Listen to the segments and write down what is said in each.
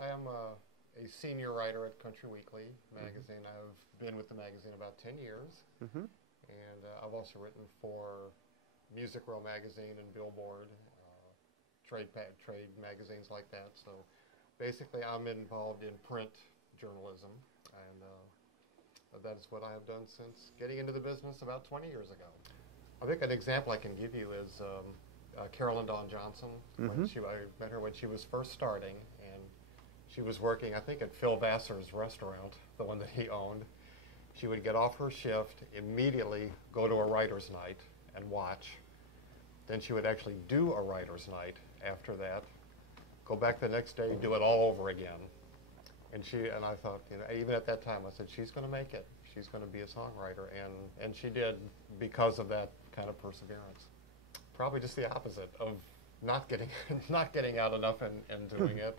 I am a senior writer at Country Weekly magazine. I've been with the magazine about 10 years. And I've also written for Music Row magazine and Billboard, trade magazines like that. So basically I'm involved in print journalism, and that's what I have done since getting into the business about 20 years ago. I think an example I can give you is Carolyn Dawn Johnson. I met her when she was first starting, and she was working, I think, at Phil Vassar's restaurant, the one that he owned. She would get off her shift, immediately go to a writer's night and watch. Then she would actually do a writer's night after that, go back the next day, do it all over again. And I thought, you know, even at that time, I said, she's going to make it. She's going to be a songwriter, and she did, because of that kind of perseverance. Probably just the opposite of not getting out enough and doing it.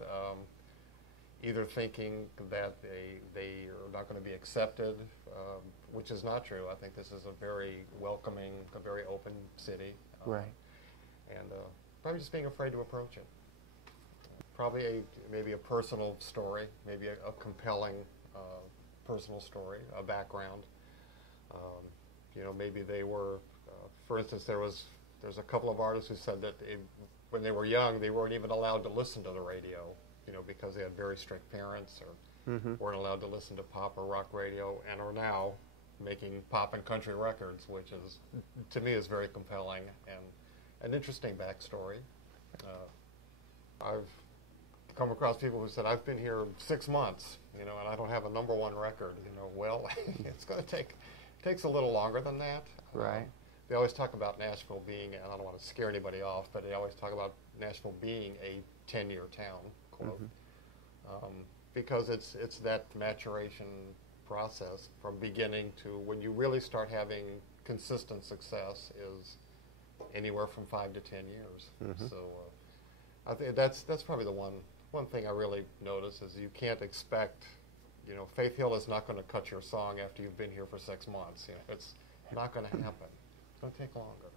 Either thinking that they are not going to be accepted, which is not true. I think this is a very welcoming, a very open city. Right. And probably just being afraid to approach it. Probably maybe a personal story, maybe a compelling personal story, a background. You know, maybe they were, for instance, there's a couple of artists who said that when they were young, they weren't even allowed to listen to the radio, you know, because they had very strict parents, or weren't allowed to listen to pop or rock radio, and are now making pop and country records, which is, to me, is very compelling and an interesting backstory. I've come across people who said, I've been here 6 months, you know, and I don't have a #1 record. You know, well, it's going to takes a little longer than that. Right. They always talk about Nashville being, and I don't want to scare anybody off, but they always talk about Nashville being a 10-year town, quote, because it's that maturation process from beginning to when you really start having consistent success is anywhere from 5 to 10 years. So I think that's probably the one thing I really notice is you can't expect, you know, Faith Hill is not going to cut your song after you've been here for 6 months. You know, it's not going to happen. It's going to take longer.